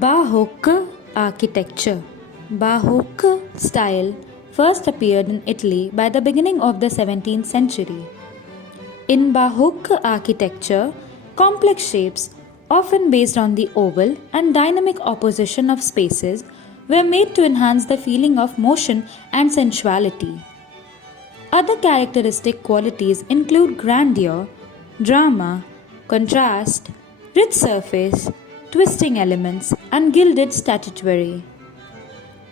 Baroque architecture. Baroque style first appeared in Italy by the beginning of the 17th century. In Baroque architecture, complex shapes, often based on the oval and dynamic opposition of spaces, were made to enhance the feeling of motion and sensuality. Other characteristic qualities include grandeur, drama, contrast, rich surface, twisting elements, and gilded statuary.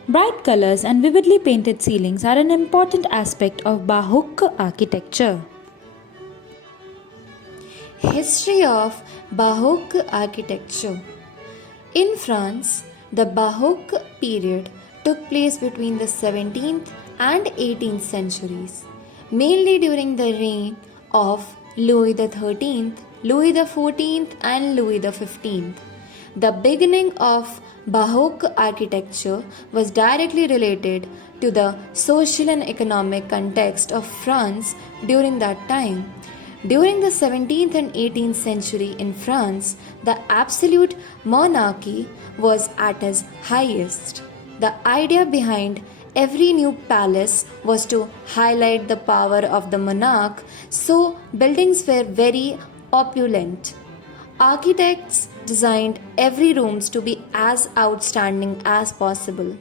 Bright colors and vividly painted ceilings are an important aspect of Baroque architecture. History of Baroque architecture. In France, the Baroque period took place between the 17th and 18th centuries, mainly during the reign of Louis XIII, Louis XIV, and Louis XV. The beginning of Baroque architecture was directly related to the social and economic context of France during that time. During the 17th and 18th century in France, the absolute monarchy was at its highest. The idea behind every new palace was to highlight the power of the monarch, so buildings were very opulent. Architects designed every rooms to be as outstanding as possible.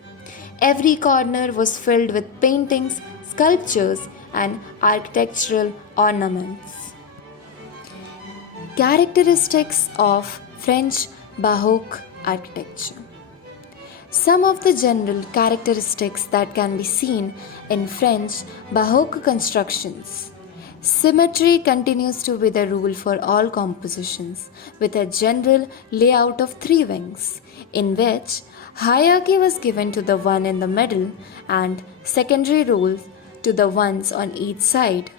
Every corner was filled with paintings, sculptures, and architectural ornaments. Characteristics of French Baroque architecture. Some of the general characteristics that can be seen in French Baroque constructions. Symmetry continues to be the rule for all compositions, with a general layout of 3 wings, in which hierarchy was given to the one in the middle and secondary roles to the ones on each side.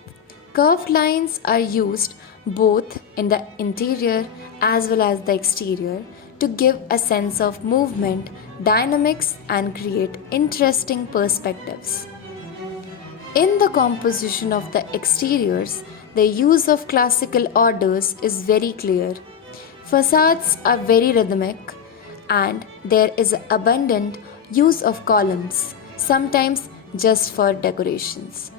Curved lines are used both in the interior as well as the exterior to give a sense of movement, dynamics, and create interesting perspectives. In the composition of the exteriors, the use of classical orders is very clear. Facades are very rhythmic, and there is abundant use of columns, sometimes just for decorations.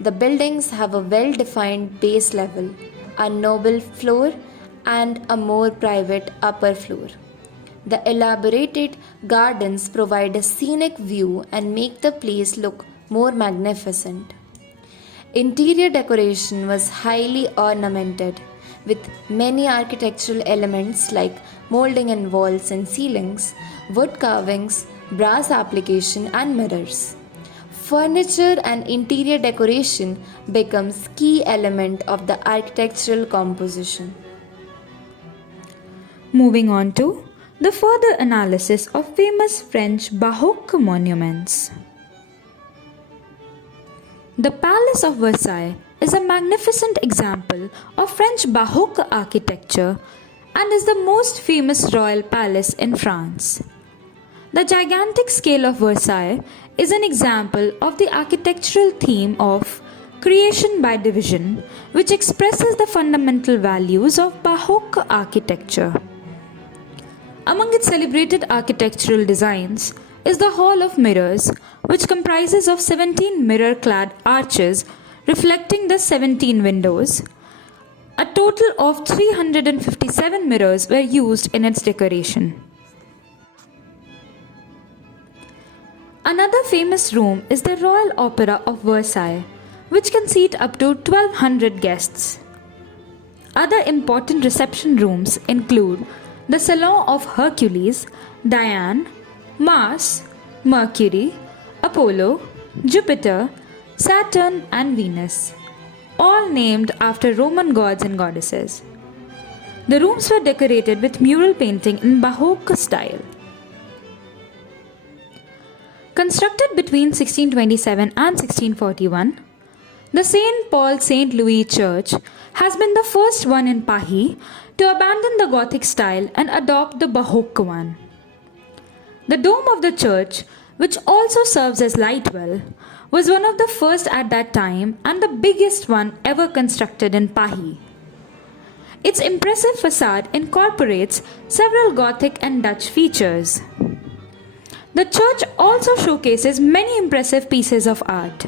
The buildings have a well-defined base level, a noble floor, and a more private upper floor. The elaborated gardens provide a scenic view and make the place look more magnificent. Interior decoration was highly ornamented with many architectural elements like molding in walls and ceilings, wood carvings, brass application, and mirrors. Furniture and interior decoration becomes key element of the architectural composition. Moving on to the further analysis of famous French Baroque monuments. The Palace of Versailles is a magnificent example of French Baroque architecture and is the most famous royal palace in France. The gigantic scale of Versailles is an example of the architectural theme of creation by division, which expresses the fundamental values of Baroque architecture. Among its celebrated architectural designs is the Hall of Mirrors, which comprises of 17 mirror-clad arches reflecting the 17 windows. A total of 357 mirrors were used in its decoration. Another famous room is the Royal Opera of Versailles, which can seat up to 1,200 guests. Other important reception rooms include the Salon of Hercules, Diane, Mars, Mercury, Apollo, Jupiter, Saturn, and Venus, all named after Roman gods and goddesses. The rooms were decorated with mural painting in Baroque style. Constructed between 1627 and 1641, the St. Paul St. Louis Church has been the first one in Paris to abandon the Gothic style and adopt the Baroque one. The dome of the church, which also serves as light well, was one of the first at that time and the biggest one ever constructed in Paris. Its impressive facade incorporates several Gothic and Dutch features. The church also showcases many impressive pieces of art.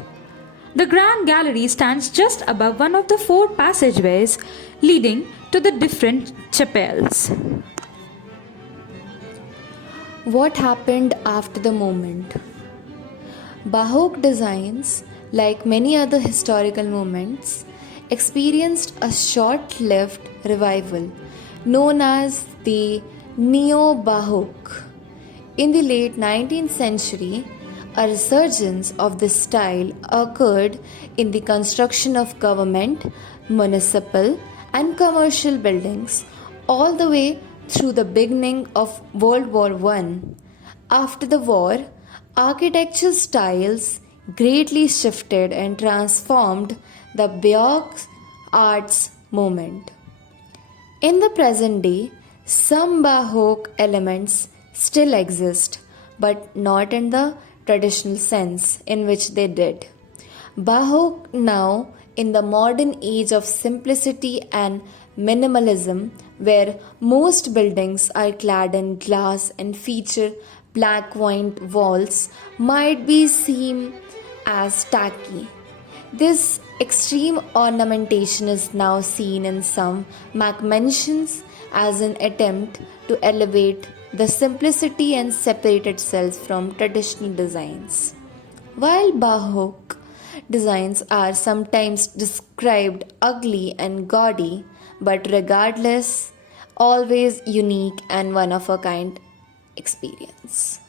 The Grand Gallery stands just above one of the four passageways leading to the different chapels. What happened after the moment? Baroque designs, like many other historical movements, experienced a short lived revival known as the Neo Baroque. In the late 19th century, a resurgence of this style occurred in the construction of government, municipal, and commercial buildings all the way through the beginning of World War I. After the war, architectural styles greatly shifted and transformed the Baroque arts movement. In the present day, some Baroque elements still exist, but not in the traditional sense in which they did. Baroque now, in the modern age of simplicity and minimalism, where most buildings are clad in glass and feature black white walls, might be seen as tacky. This extreme ornamentation is now seen in some mansions as an attempt to elevate the simplicity and separate itself from traditional designs. While Baroque designs are sometimes described ugly and gaudy, but regardless, always unique and one of a kind experience.